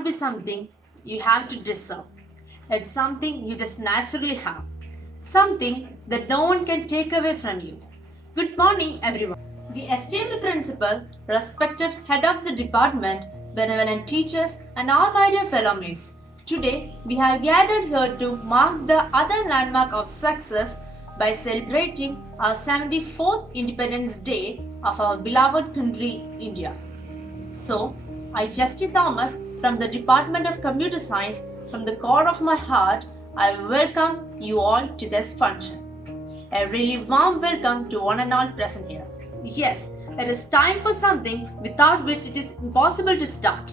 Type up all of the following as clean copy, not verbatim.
not be something you have to deserve. It's something you just naturally have. Something that no one can take away from you. Good morning, everyone. The esteemed principal, respected head of the department, benevolent teachers, and all my dear fellow mates. Today, we have gathered here to mark the other landmark of success by celebrating our 74th Independence Day of our beloved country, India. So, I, Justy Thomas, from the Department of Computer Science, from the core of my heart, I welcome you all to this function. A really warm welcome to one and all present here. Yes, it is time for something without which it is impossible to start.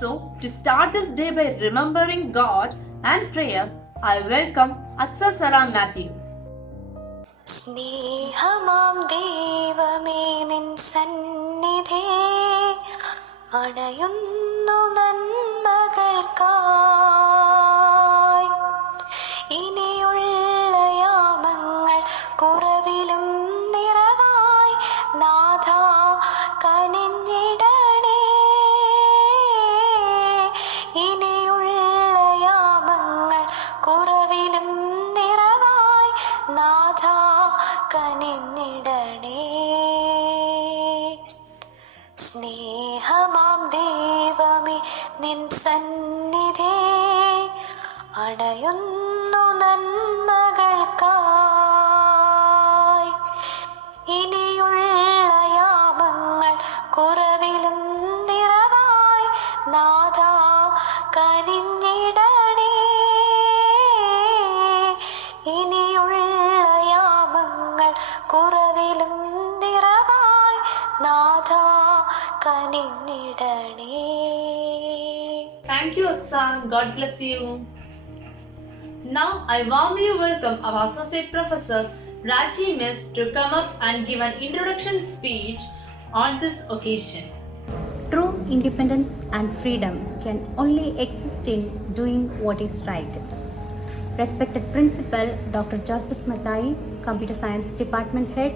So, to start this day by remembering God and prayer, I welcome Aksa Sarah Matthew. സ്നേഹമാം ദൈവമേ നിൻ സന്നിധേ അണയുന്നു നന്മകൾക്കായി ഇനിയുള്ള യാമങ്ങൾ കുറവിലും നിറവായി നാഥ കനിഞ്ഞിടണേ ഇനിയുള്ള യാമങ്ങൾ കുറവിലും നിറവായി നാഥ കനിഞ്ഞിടണേ സ്നേഹമാം ദൈവമേ നിൻ സന്നിധേ അണയുന്നു നന്മകൾക്കായി ഇനിയുള്ള യാമങ്ങൾ കുറവിലും നിറവായി നാഥ കനിഞ്ഞിടണേ ഇനിയുള്ള യാമങ്ങൾ കുറവിലും നിറവായി നാഥ കനിഞ്ഞിടണേ. Thank you, Aksa. God bless you. Now, I warmly welcome our Associate Professor Raji Miss to come up and give an introduction speech on this occasion. True independence and freedom can only exist in doing what is right. Respected Principal Dr. Joseph Mathai, Computer Science Department Head,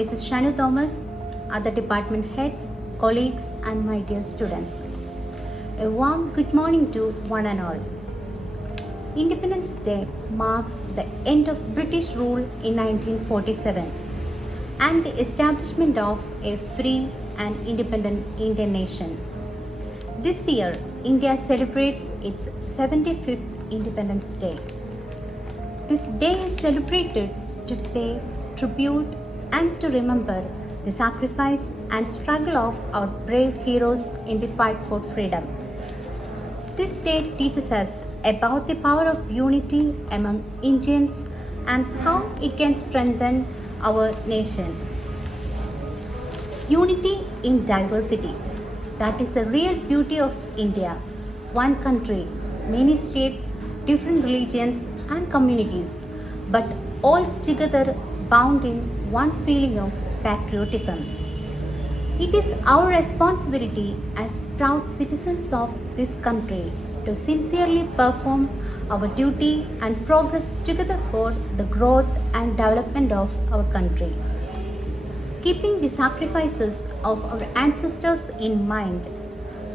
Mrs. Shanu Thomas, other department heads, colleagues and my dear students. A warm good morning to one and all. Independence Day marks the end of British rule in 1947 and the establishment of a free and independent Indian nation. This year, India celebrates its 75th Independence Day. This day is celebrated to pay tribute and to remember the sacrifice and struggle of our brave heroes in the fight for freedom. This day teaches us about the power of unity among Indians and how it can strengthen our nation. Unity in diversity. That is the real beauty of India. One country, many states, different religions and communities, but all together bound in one feeling of patriotism. It is our responsibility as proud citizens of this country to sincerely perform our duty and progress together for the growth and development of our country. Keeping the sacrifices of our ancestors in mind,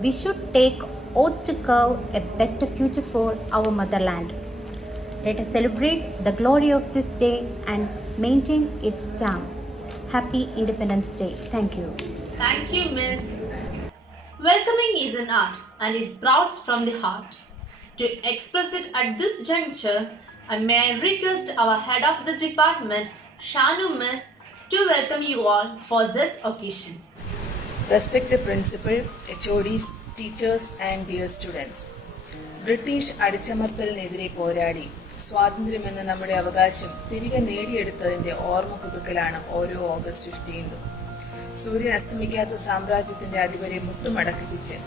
we should take oath to carve a better future for our motherland. Let us celebrate the glory of this day and maintain its charm. Happy Independence Day. Thank you. Thank you, Miss. Welcoming is an art and it sprouts from the heart. To express it at this juncture, I may request our head of the department, Shanu Miss, to welcome you all for this occasion. Respected Principal, HODs, teachers and dear students. British അടിച്ചമർത്തലിനെതിരെ പോരാടി സ്വാതന്ത്ര്യമെന്ന നമ്മുടെ അവകാശം തിരികെ നേടിയെടുത്തതിൻ്റെ ഓർമ്മ പുതുക്കലാണ് ഓരോ August 15. സൂര്യൻ അസ്തമിക്കാത്ത സാമ്രാജ്യത്തിൻ്റെ അധിപരെ മുട്ടുമടക്കിപ്പിച്ച്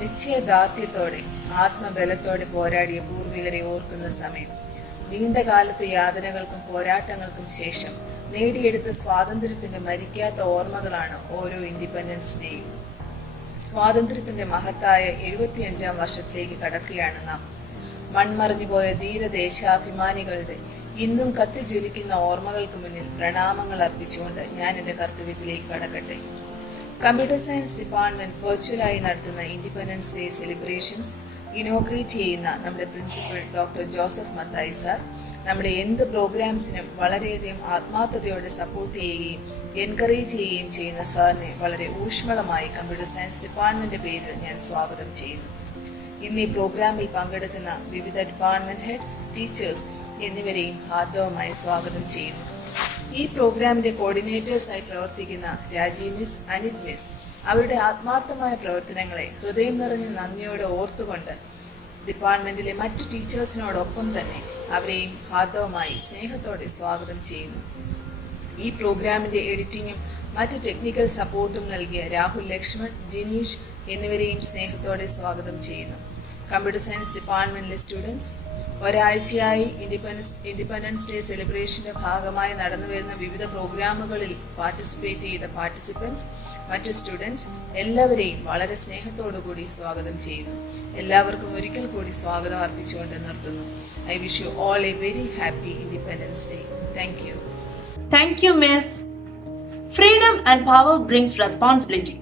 നിശ്ചയദാർഢ്യത്തോടെ ആത്മബലത്തോടെ പോരാടിയ പൂർവികരെ ഓർക്കുന്ന സമയം. നീണ്ട കാലത്തെ യാതനകൾക്കും പോരാട്ടങ്ങൾക്കും ശേഷം നേടിയെടുത്ത സ്വാതന്ത്ര്യത്തിൻ്റെ മരിക്കാത്ത ഓർമ്മകളാണ് ഓരോ ഇൻഡിപെൻഡൻസ് ഡേയും. സ്വാതന്ത്ര്യത്തിൻ്റെ മഹത്തായ 75ാം വർഷത്തിലേക്ക് കടക്കുകയാണ് നാം. മൺമറഞ്ഞുപോയ ധീരദേശാഭിമാനികളുടെ ഇന്നും കത്തിജ്വലിക്കുന്ന ഓർമ്മകൾക്ക് മുന്നിൽ പ്രണാമങ്ങൾ അർപ്പിച്ചുകൊണ്ട് ഞാൻ എൻ്റെ കർത്തവ്യത്തിലേക്ക് കടക്കട്ടെ. കമ്പ്യൂട്ടർ സയൻസ് ഡിപ്പാർട്ട്മെന്റ് വെർച്വലായി നടത്തുന്ന ഇൻഡിപെൻഡൻസ് ഡേ സെലിബ്രേഷൻസ് ഇനോഗ്രേറ്റ് ചെയ്യുന്ന നമ്മുടെ principal doctor Joseph Mathai sir നമ്മുടെ എന്ത് പ്രോഗ്രാംസിനും വളരെയധികം ആത്മാർത്ഥതയോടെ സപ്പോർട്ട് ചെയ്യുകയും എൻകറേജ് ചെയ്യുകയും ചെയ്യുന്ന സാറിനെ വളരെ ഊഷ്മളമായി കമ്പ്യൂട്ടർ സയൻസ് ഡിപ്പാർട്ട്മെന്റ് പേരിൽ ഞാൻ സ്വാഗതം ചെയ്യുന്നു. ഇന്ന് ഈ പ്രോഗ്രാമിൽ പങ്കെടുക്കുന്ന വിവിധ ഡിപ്പാർട്ട്മെന്റ് ഹെഡ്സ്, ടീച്ചേഴ്സ് എന്നിവരെയും ഹാർദവമായി സ്വാഗതം ചെയ്യുന്നു. ഈ പ്രോഗ്രാമിന്റെ കോർഡിനേറ്റേഴ്സായി പ്രവർത്തിക്കുന്ന രാജീവ് മിസ്, അനിത് മിസ് അവരുടെ ആത്മാർത്ഥമായ പ്രവർത്തനങ്ങളെ ഹൃദയം നിറഞ്ഞ നന്ദിയോടെ ഓർത്തുകൊണ്ട് ഡിപ്പാർട്ട്മെന്റിലെ മറ്റു ടീച്ചേഴ്സിനോടൊപ്പം തന്നെ അവരെയും ഹാർദവമായി സ്നേഹത്തോടെ സ്വാഗതം ചെയ്യുന്നു. ഈ പ്രോഗ്രാമിന്റെ എഡിറ്റിംഗും മറ്റു ടെക്നിക്കൽ സപ്പോർട്ടും നൽകിയ രാഹുൽ ലക്ഷ്മൺ, ജിനീഷ് എന്നിവരെയും സ്നേഹത്തോടെ സ്വാഗതം ചെയ്യുന്നു. കമ്പ്യൂട്ടർ സയൻസ് ഡിപ്പാർട്ട്മെന്റിലെ സ്റ്റുഡൻസ്, ഒരാഴ്ചയായി ഇൻഡിപെൻഡൻസ് ഡേ സെലിബ്രേഷന്റെ ഭാഗമായി നടന്നുവരുന്ന വിവിധ പ്രോഗ്രാമുകളിൽ പാർട്ടിസിപ്പേറ്റ് ചെയ്ത പാർട്ടിസിപ്പൻസ്, മറ്റു സ്റ്റുഡൻസ് എല്ലാവരെയും വളരെ സ്നേഹത്തോടു കൂടി സ്വാഗതം ചെയ്യുന്നു. എല്ലാവർക്കും ഒരിക്കൽ കൂടി സ്വാഗതം അർപ്പിച്ചുകൊണ്ട് നിർത്തുന്നു. I wish you all A very happy independence day. Thank you. Thank you, Miss. Freedom and power brings responsibility.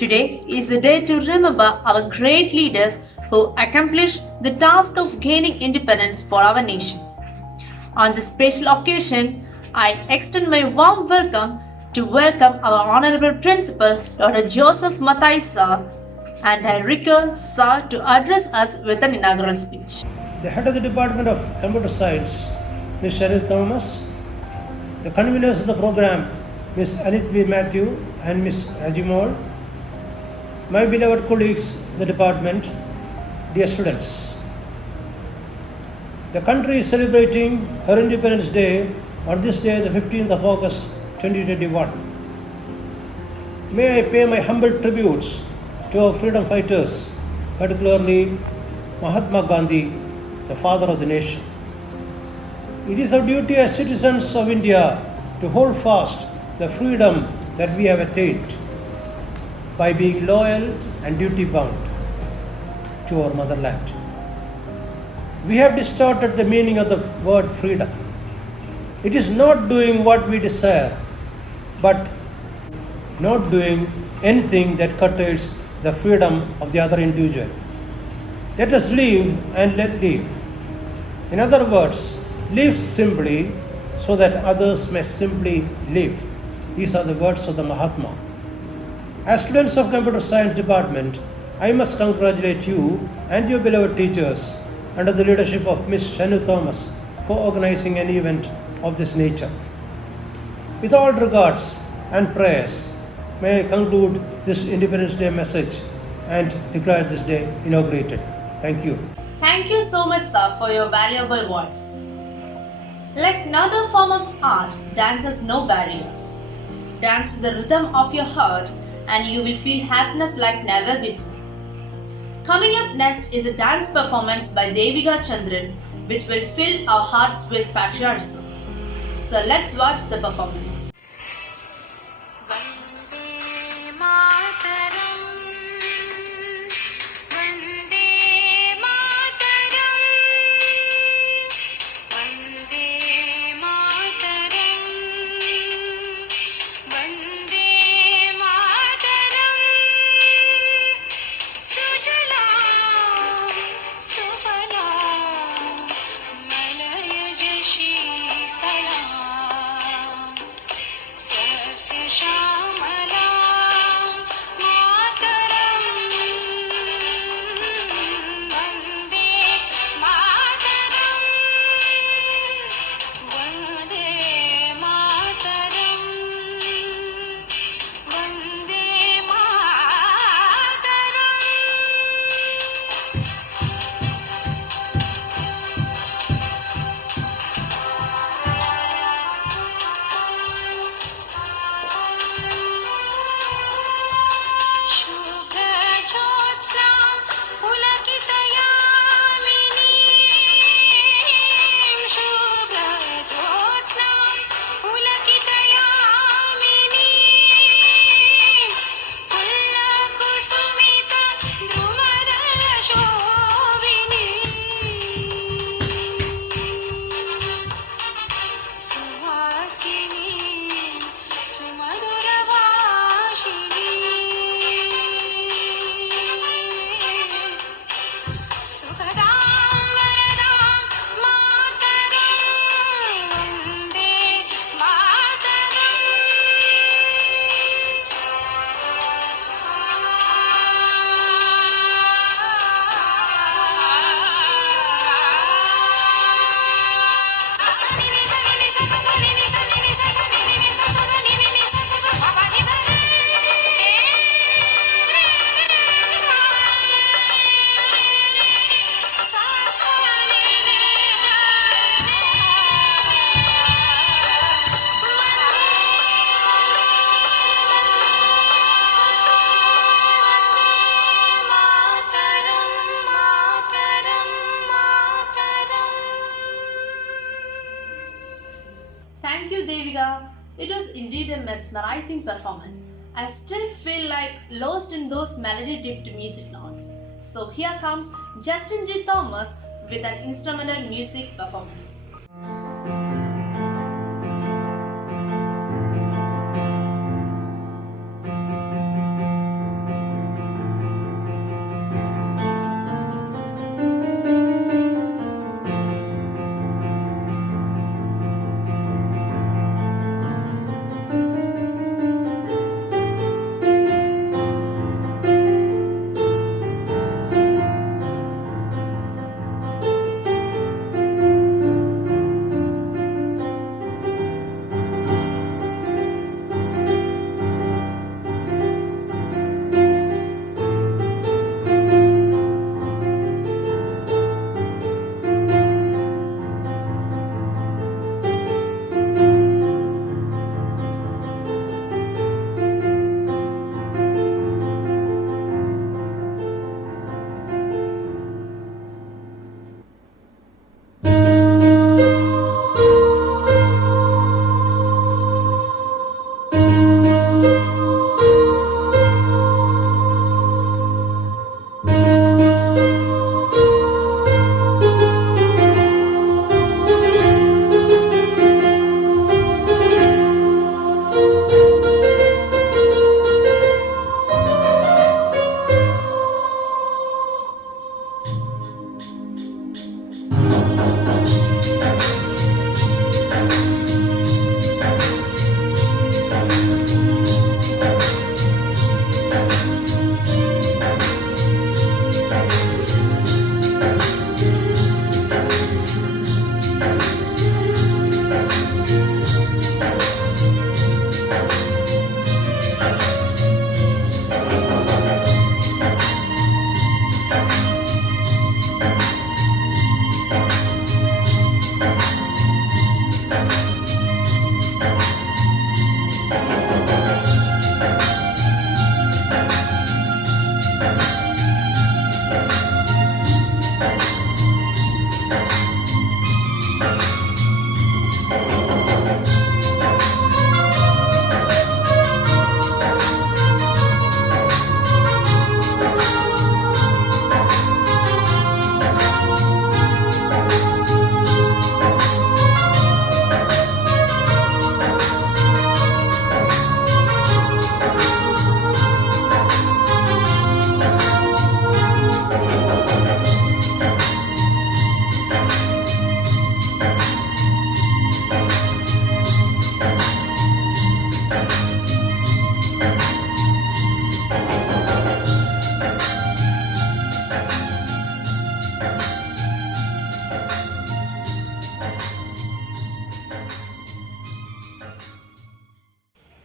Today is the day to remember our great leaders who accomplished the task of gaining independence for our nation. On this special occasion, I extend my warm welcome our Honorable Principal, Dr. Joseph Mathai Sir, and I request Sir to address us with an inaugural speech. The head of the Department of Computer Science, Ms. Sharon Thomas, the conveners of the program, Ms. Anit V. Matthew and Ms. Rajimol, my beloved colleagues in the department, dear students. The country is celebrating her Independence Day on this day, the 15th of August 2021. May I pay my humble tributes to our freedom fighters, particularly Mahatma Gandhi, the father of the nation. It is our duty as citizens of India to hold fast the freedom that we have attained by being loyal and duty bound to our motherland. We have distorted the meaning of the word freedom. It is not doing what we desire, but not doing anything that curtails the freedom of the other individual. Let us live and let live. In other words, live simply so that others may simply live. These are the words of the Mahatma. As students of Computer Science Department, I must congratulate you and your beloved teachers under the leadership of Ms. Shanu Thomas for organizing an event of this nature. With all regards and prayers, may I conclude this Independence Day message and declare this day inaugurated. Thank you. Thank you so much, sir, for your valuable words. Like no other form of art, dance has no barriers. Dance to the rhythm of your heart and you will feel happiness like never before. Coming up next is a dance performance by Devika Chandran, which will fill our hearts with patriotism. So let's watch the performance. Vande Mataram Vande Mataram Vande Mataram Vande Mataram सुजलां सुफलां मलयज शीतलाम् सस्यश्यामलां मातरम् Vande Mataram Vande Mataram Vande Mataram mesmerizing performance. I still feel like lost in those melody-dipped music notes. So here comes Justin G. Thomas with an instrumental music performance.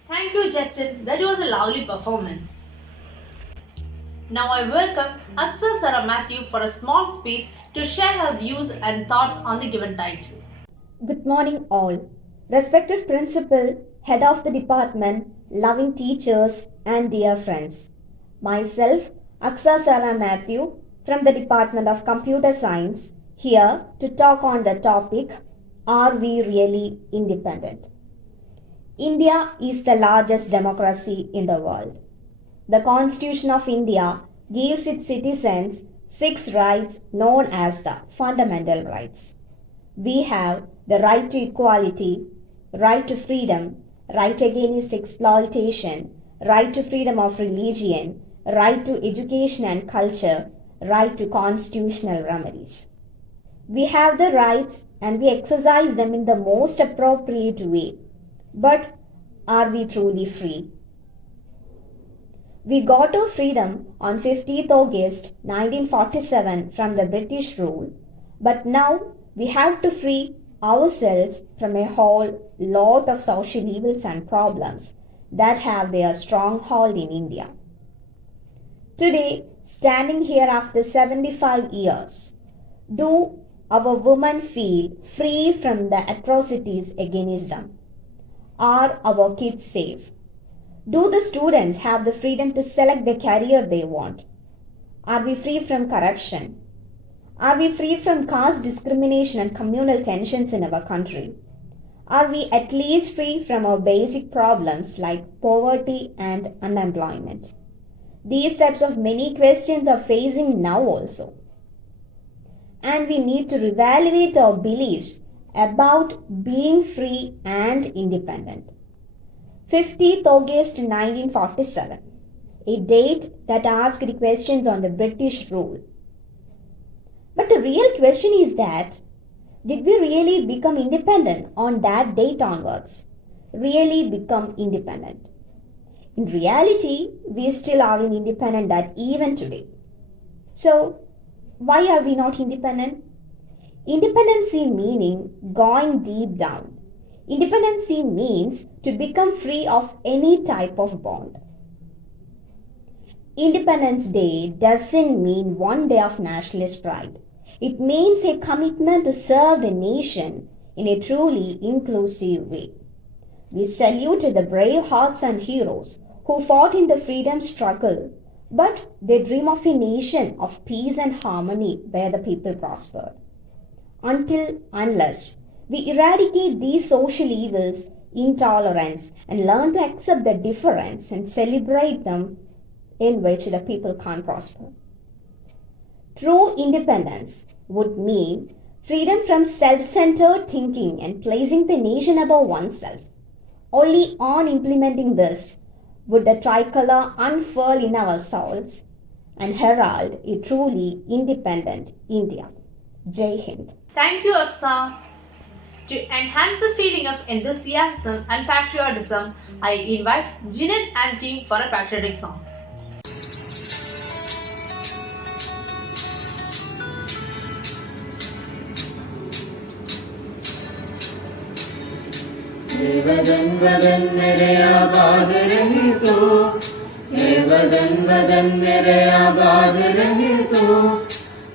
Thank you, Justin. That was a lovely performance. Now I welcome Aksa Sarah Matthew for a small speech to share her views and thoughts on the given title. Good morning, all. Respected principal, head of the department, loving teachers, and dear friends. Myself, Aksa Sarah Matthew, from the Department of Computer Science, here to talk on the topic, Are we really independent? India is the largest democracy in the world. The Constitution of India gives its citizens 6 rights known as the fundamental rights. We have the right to equality, right to freedom, right against exploitation, right to freedom of religion, right to education and culture, right to constitutional remedies. We have the rights and we exercise them in the most appropriate way. But are we truly free? We got our freedom on 15th August 1947 from the British rule, but now we have to free ourselves from a whole lot of social evils and problems that have their stronghold in India. Today, standing here after 75 years, do our women feel free from the atrocities against them? Are our kids safe? Do the students have the freedom to select the career they want? Are we free from corruption? Are we free from caste discrimination and communal tensions in our country? Are we at least free from our basic problems like poverty and unemployment? These types of many questions are facing now also. And we need to reevaluate our beliefs about being free and independent. 15th August 1947, a date that asked the questions on the British rule. But the real question is that, did we really become independent on that date onwards? Really become independent? In reality, we still aren't independent that even today. So, why are we not independent? Independency meaning going deep down. Independency means to become free of any type of bond. Independence Day doesn't mean one day of nationalist pride. It means a commitment to serve the nation in a truly inclusive way. We salute the brave hearts and heroes who fought in the freedom struggle, but they dream of a nation of peace and harmony where the people prospered. Unless we eradicate these social evils, intolerance, and learn to accept the difference and celebrate them, in which the people can't prosper. True independence would mean freedom from self-centered thinking and placing the nation above oneself. Only on implementing this would the tricolor unfurl in our souls and herald a truly independent India. Jai Hind. Thank you, Aksa. To enhance the feeling of enthusiasm and patriotism, I invite Jinan and team for a patriotic song. वदन वदन मेरे आबाद रहे तो, हे वदन वदन मेरे आबाद रहे तो,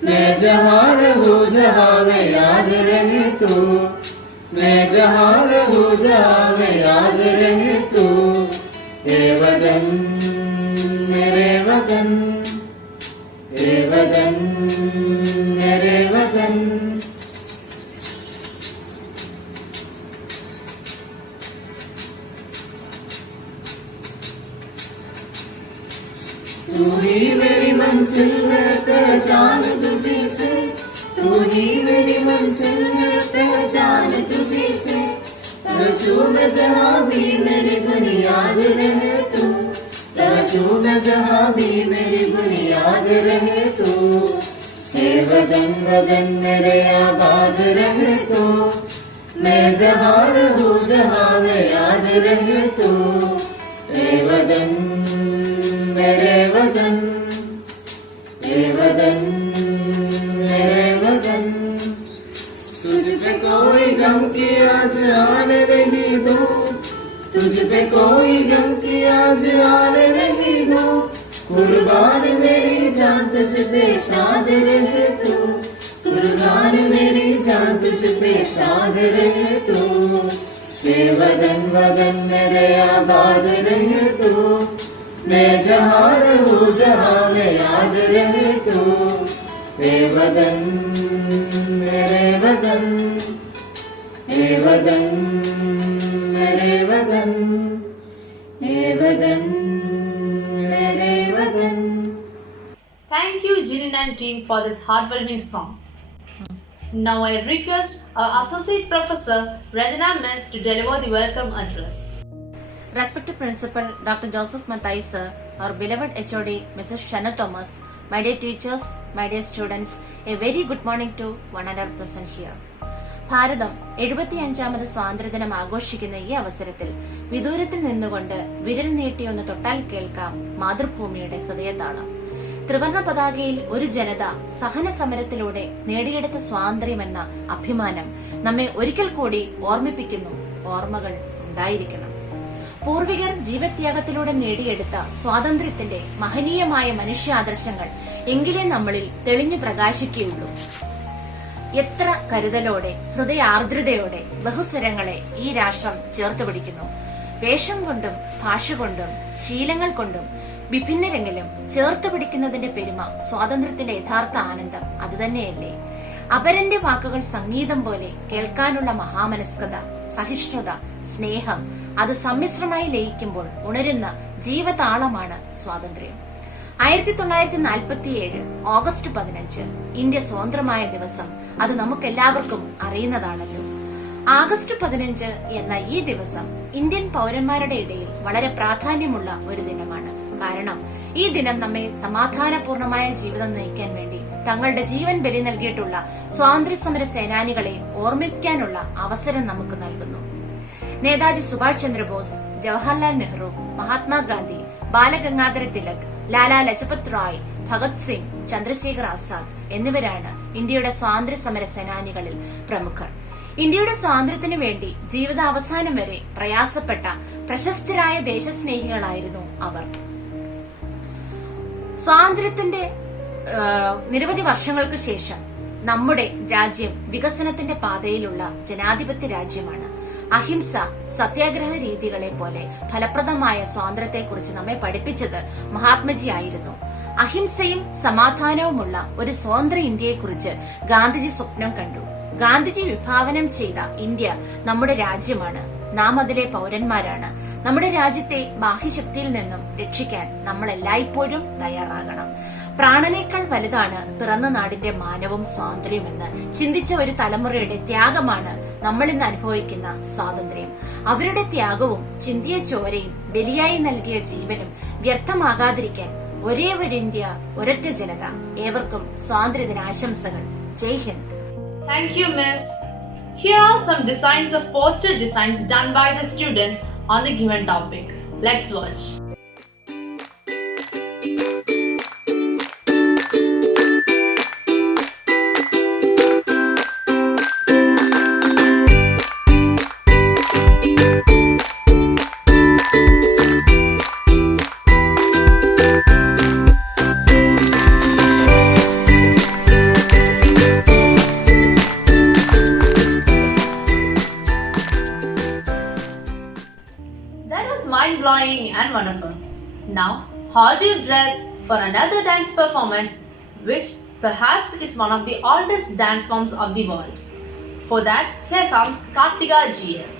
मैं जहाँ रहूँ जहाँ में याद रहे तो, मैं जहाँ रहूँ जहाँ में याद रहे तो, हे वदन मेरे वदन, हे वदन मेरे वदन। तू ही मेरी मंजिल है पहचान तुझी से, तू ही मेरी मंजिल है पहचान तुझी से, रचूं मैं जहाँ भी मेरी बुनियाद रहे तू, रचूं मैं जहाँ भी मेरी बुनियाद रहे तू, हे वदन वदन मेरे आबाद रहे तो, मैं जहाँ रहूँ जहाँ में याद रहे तू, हे वदन मेरे वदन, हे वदन मेरे वदन। तुझ पे कोई गम की आज आने नहीं दो, तुझ पे कोई गम की आज आने नहीं दो, कुर्बान मेरी जान तुझ पे शाद रहे तू, कुर्बान मेरी जान तुझ पे शाद रहे तू, हे वदन वदन मेरे आबाद रहे तू, मैं जहाँ रहूँ जहाँ में याद रहे तू, हे वदन मेरे वदन, हे वदन मेरे वदन, हे वदन मेरे वदन। Thank you, Jinan and team, for this heartwarming song. Now I request our Associate Professor, Regina Miss, to deliver the welcome address. Respected Principal Dr. Joseph Mathai sir, our beloved HOD Mrs. Shanna Thomas, my dear teachers, my dear students, a very good morning to one another present here. ഭാരതം 75ാമത് സ്വാതന്ത്ര്യദിനം ആഘോഷിക്കുന്ന ഈ അവസരത്തിൽ വിദൂരത്തിൽ നിന്നുകൊണ്ട് വിരൽ നീട്ടിയൊന്ന് തൊട്ടാൽ കേൾക്കാം മാതൃഭൂമിയുടെ ഹൃദയതാളം. ത്രിവർണ്ണ പതാകയിൽ ഒരു ജനത സഹന സമരത്തിലൂടെ നേടിയെടുത്ത സ്വാതന്ത്ര്യമെന്ന അഭിമാനം നമ്മെ ഒരിക്കൽ കൂടി ഓർമ്മിപ്പിക്കുന്നു. ഓർമ്മകൾ ഉണ്ടായിരിക്കണം. പൂർവികർ ജീവത്യാഗത്തിലൂടെ നേടിയെടുത്ത സ്വാതന്ത്ര്യത്തിന്റെ മഹനീയമായ മനുഷ്യാദർശങ്ങൾ എങ്കിലേ നമ്മളിൽ തെളിഞ്ഞു പ്രകാശിക്കുകയുള്ളൂ. എത്ര കരുതലോടെ ഹൃദയാർദ്രതയോടെ ബഹുസ്വരങ്ങളെ ഈ രാഷ്ട്രം ചേർത്ത് പിടിക്കുന്നു. വേഷം കൊണ്ടും ഭാഷ കൊണ്ടും ശീലങ്ങൾ കൊണ്ടും വിഭിന്നരെങ്കിലും ചേർത്ത് പിടിക്കുന്നതിന്റെ പെരുമ, സ്വാതന്ത്ര്യത്തിന്റെ യഥാർത്ഥ ആനന്ദം അതുതന്നെയല്ലേ. അപരന്റെ വാക്കുകൾ സംഗീതം പോലെ കേൾക്കാനുള്ള മഹാമനസ്കത, സഹിഷ്ണുത, സ്നേഹം, അത് സമ്മിശ്രമായി ലയിക്കുമ്പോൾ ഉണരുന്ന ജീവതാളമാണ് സ്വാതന്ത്ര്യം. 1947 ഓഗസ്റ്റ് 15 ഇന്ത്യ സ്വതന്ത്രമായ ദിവസം അത് നമുക്കെല്ലാവർക്കും അറിയുന്നതാണല്ലോ. ആഗസ്റ്റ് 15 എന്ന ഈ ദിവസം ഇന്ത്യൻ പൗരന്മാരുടെ ഇടയിൽ വളരെ പ്രാധാന്യമുള്ള ഒരു ദിനമാണ്. കാരണം ഈ ദിനം നമ്മെ സമാധാനപൂർണമായ ജീവിതം നയിക്കാൻ വേണ്ടി തങ്ങളുടെ ജീവൻ ബലി നൽകിയിട്ടുള്ള സ്വാതന്ത്ര്യ സമര സേനാനികളെ ഓർമ്മിക്കാനുള്ള അവസരം നമുക്ക് നൽകുന്നു. നേതാജി സുഭാഷ് ചന്ദ്രബോസ്, ജവഹർലാൽ നെഹ്റു, മഹാത്മാഗാന്ധി, ബാലഗംഗാധര തിലക്, ലാലാ ലജപത് റായ്, ഭഗത് സിംഗ്, ചന്ദ്രശേഖർ ആസാദ് എന്നിവരാണ് ഇന്ത്യയുടെ സ്വാതന്ത്ര്യ സമര സേനാനികളിൽ പ്രമുഖർ. ഇന്ത്യയുടെ സ്വാതന്ത്ര്യത്തിനു വേണ്ടി ജീവിതാവസാനം വരെ പ്രയാസപ്പെട്ട പ്രശസ്തരായ ദേശസ്നേഹികളായിരുന്നു അവർ. സ്വാതന്ത്ര്യത്തിന്റെ നിരവധി വർഷങ്ങൾക്ക് ശേഷം നമ്മുടെ രാജ്യം വികസനത്തിന്റെ പാതയിലുള്ള ജനാധിപത്യ രാജ്യമാണ്. അഹിംസ, സത്യാഗ്രഹ രീതികളെ പോലെ ഫലപ്രദമായ സ്വാതന്ത്ര്യത്തെക്കുറിച്ച് നമ്മെ പഠിപ്പിച്ചത് മഹാത്മജി ആയിരുന്നു. അഹിംസയും സമാധാനവുമുള്ള ഒരു സ്വതന്ത്ര ഇന്ത്യയെക്കുറിച്ച് ഗാന്ധിജി സ്വപ്നം കണ്ടു. ഗാന്ധിജി വിഭാവനം ചെയ്ത ഇന്ത്യ നമ്മുടെ രാജ്യമാണ്. നാം അതിലെ പൗരന്മാരാണ്. നമ്മുടെ രാജ്യത്തെ ബാഹ്യശക്തിയിൽ നിന്നും രക്ഷിക്കാൻ നമ്മൾ എല്ലായ്പ്പോഴും തയ്യാറാകണം. പ്രാണനേക്കാൾ വലുതാണ് പിറന്ന നാടിന്റെ മാനവും സ്വാതന്ത്ര്യമെന്ന് ചിന്തിച്ച ഒരു തലമുറയുടെ ത്യാഗമാണ് നമ്മൾ ഇന്ന് അനുഭവിക്കുന്ന സ്വാതന്ത്ര്യം. അവരുടെ ത്യാഗവും ചിന്തിയ ചോരയും ബലിയായി നൽകിയ ജീവനും വ്യർത്ഥമാകാതിരിക്കാൻ ഒരേ ഒരു ഇന്ത്യ, ഒരൊറ്റ ജനത. ഏവർക്കും സ്വാതന്ത്ര്യദിനാശംസകൾ. ജയ് Hind. Thank you, Miss. Here are some designs of poster designs done by the students on the given topic. Let's watch. That was mind-blowing and wonderful. Now, hold your breath for another dance performance, which perhaps is one of the oldest dance forms of the world. For that, here comes Kartika GS.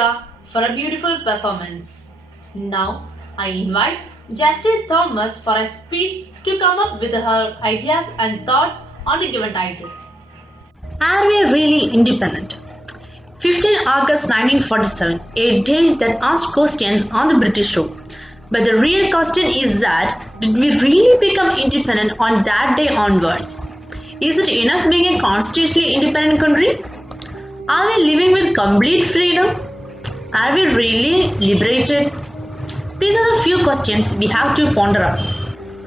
Monica for a beautiful performance. Now, I invite Justin Thomas for a speech to come up with her ideas and thoughts on the given title. Are we really independent? 15 August 1947, a day that asked questions on the British rule. But the real question is that, did we really become independent on that day onwards? Is it enough being a constitutionally independent country? Are we living with complete freedom? Are we really liberated? These are the few questions we have to ponder on.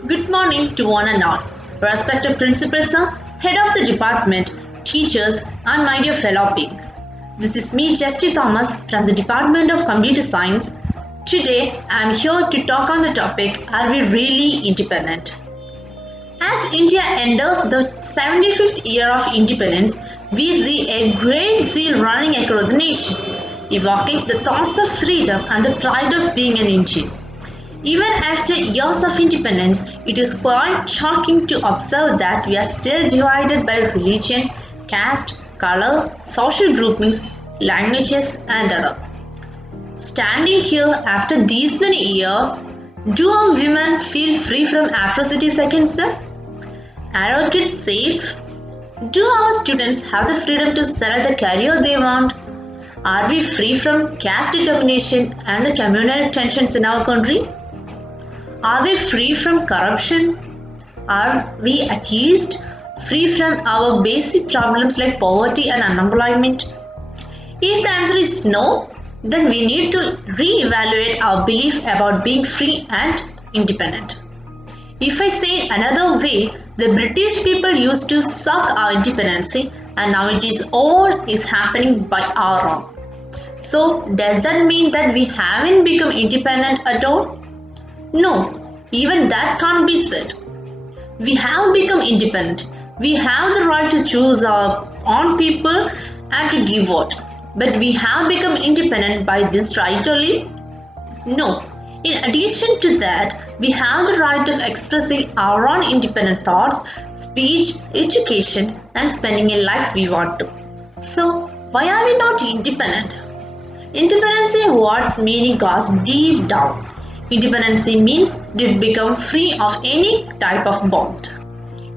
Good morning to one and all. Respected principal sir, head of the department, teachers, and my dear fellow beings. This is me, Justin Thomas, from the Department of Computer Science. Today, I am here to talk on the topic, are we really independent? As India enters the 75th year of independence, we see a great zeal running across the nation, evoking the thoughts of freedom and the pride of being an Indian. Even after years of independence, it is quite shocking to observe that we are still divided by religion, caste, color, social groupings, languages, and other. Standing here after these many years, do our women feel free from atrocities against them? Are our kids safe? Do our students have the freedom to select the career they want? Are we free from caste determination and the communal tensions in our country? Are we free from corruption? Are we at least free from our basic problems like poverty and unemployment? If the answer is no, then we need to re-evaluate our belief about being free and independent. If I say another way, the British people used to suck our independence, and now it is all is happening by our own. So does that mean that we haven't become independent at all? No, even that can't be said. We have become independent. We have the right to choose our own people and to give vote. But we have become independent by this right only? No. In addition to that, we have the right of expressing our own independent thoughts, speech, education, and spending a life we want to. So, why are we not independent? Independency word's meaning goes deep down. Independency means to become free of any type of bond.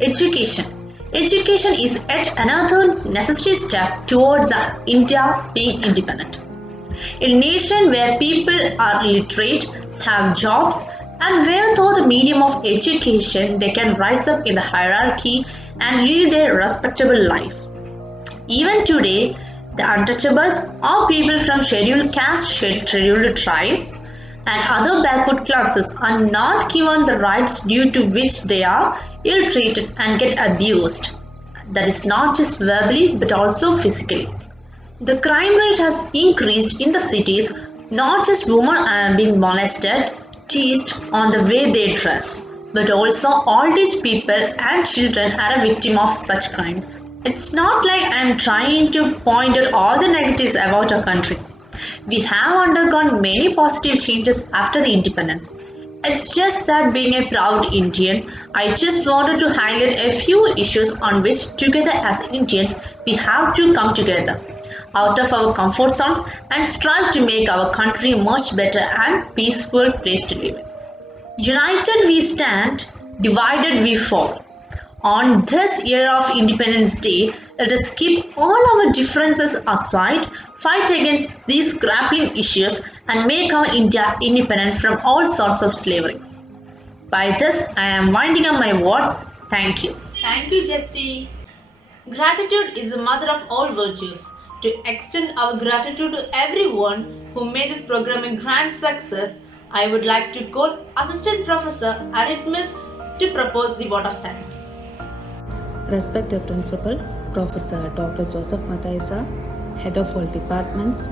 Education. Education is yet another necessary step towards India being independent. A nation where people are literate, have jobs, and where through the medium of education they can rise up in the hierarchy and lead a respectable life. Even today, the untouchables or people from scheduled caste, scheduled tribe, and other backward classes are not given the rights due to which they are ill-treated and get abused. That is not just verbally but also physically. The crime rate has increased in the cities, not just women are being molested, teased on the way they dress, but also all these people and children are a victim of such crimes. It's not like I'm trying to point out all the negatives about our country. We have undergone many positive changes after the independence. It's just that being a proud Indian, I just wanted to highlight a few issues on which together as Indians we have to come together out of our comfort zones and strive to make our country much better and peaceful place to live in. United we stand, divided we fall. On this year of Independence Day, let us keep all our differences aside, fight against these grappling issues and make our India independent from all sorts of slavery. By this, I am winding up my words. Thank you. Thank you, Justy. Gratitude is the mother of all virtues. To extend our gratitude to everyone who made this program a grand success, I would like to call Assistant Professor Arithmetic to propose the vote of thanks. Respected Principal, Professor Dr. Joseph Mathai sir, Head of all departments,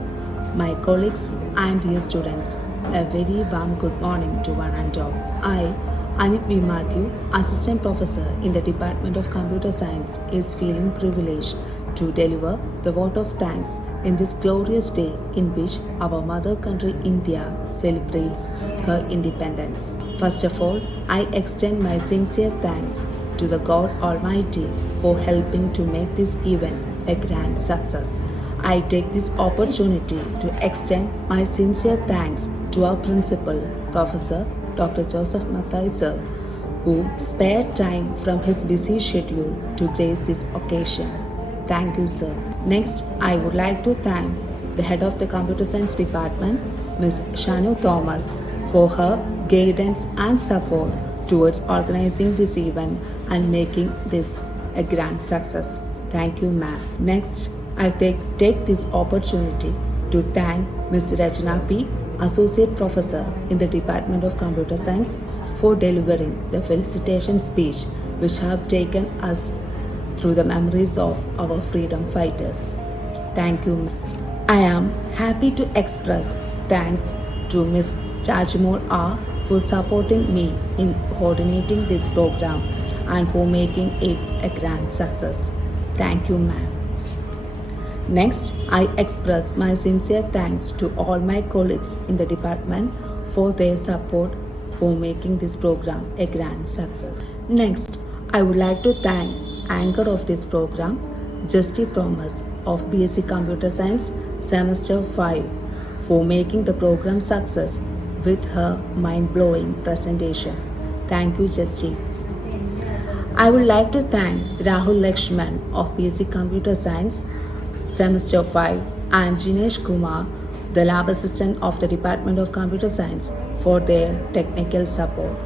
my colleagues and dear students, a very warm good morning to one and all. I, Anit B. Matthew, Assistant Professor in the Department of Computer Science, is feeling privileged to deliver the vote of thanks in this glorious day in which our mother country India celebrates her independence. First of all, I extend my sincere thanks to the God Almighty for helping to make this event a grand success. I take this opportunity to extend my sincere thanks to our principal, Professor Dr. Joseph Mathai sir, who spared time from his busy schedule to grace this occasion. Thank you, sir. Next, I would like to thank the head of the Computer Science Department, Ms. Shanu Thomas, for her guidance and support towards organizing this event and making this a grand success. Thank you, ma'am. Next, I take this opportunity to thank Ms. Rajna P., Associate Professor in the Department of Computer Science, for delivering the felicitation speech which have taken us through the memories of our freedom fighters. Thank you, ma'am. I am happy to express thanks to Ms. Rajmol R. for supporting me in coordinating this program and for making it a grand success. Thank you, ma'am. Next, I express my sincere thanks to all my colleagues in the department for their support for making this program a grand success. Next, I would like to thank anchor of this program, Justy Thomas of BSc Computer Science Semester 5 for making the program success with her mind-blowing presentation. Thank you, Justy. I would like to thank Rahul Lakshman of BSc Computer Science Semester 5 and Jinesh Kumar, the lab assistant of the Department of Computer Science, for their technical support.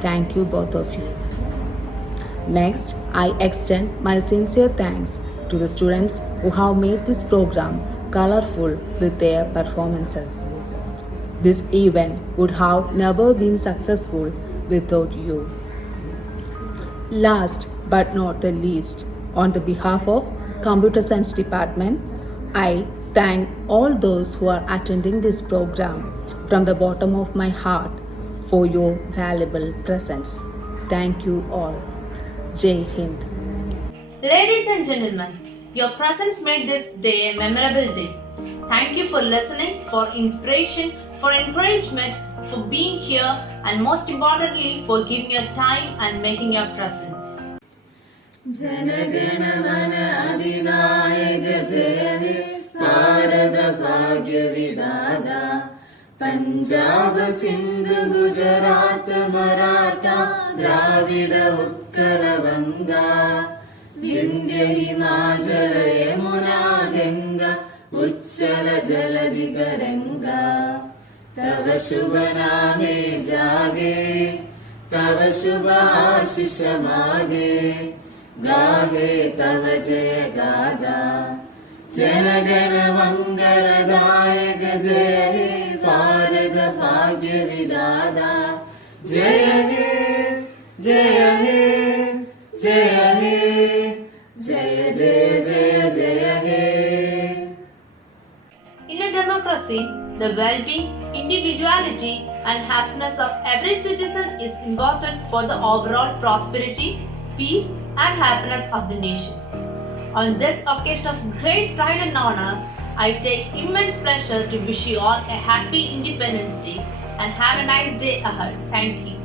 Thank you, both of you. Next, I extend my sincere thanks to the students who have made this program colorful with their performances. This event would have never been successful without you. Last but not the least, on the behalf of Computer Science Department, I thank all those who are attending this program from the bottom of my heart for your valuable presence. Thank you all. Jai Hind. Ladies and gentlemen, your presence made this day a memorable day. Thank you for listening, for inspiration, for encouragement, for being here, and most importantly, for giving your time and making your presence. Jana Gana Mana अधिनायक जय हे भारत भाग्य विधाता पंजाब सिंध गुजरात मराठा द्राविड उत्कल गंगा विंध्य हिमाचल यमुना गंगा उच्चल जलधि तरंगा तव शुभ नामे जागे तव शुभ आशीष मागे गाहे तव जय गाथा जनगण मंगलदायक जय हे भारत भाग्य विधाता जय हे जय हे जय हे जय जय जय जय हे. In a democracy, the well-being, individuality, and happiness of every citizen is important for the overall prosperity, peace, and happiness of the nation. On this occasion of great pride and honor, I take immense pleasure to wish you all a happy Independence Day and have a nice day ahead. Thank you.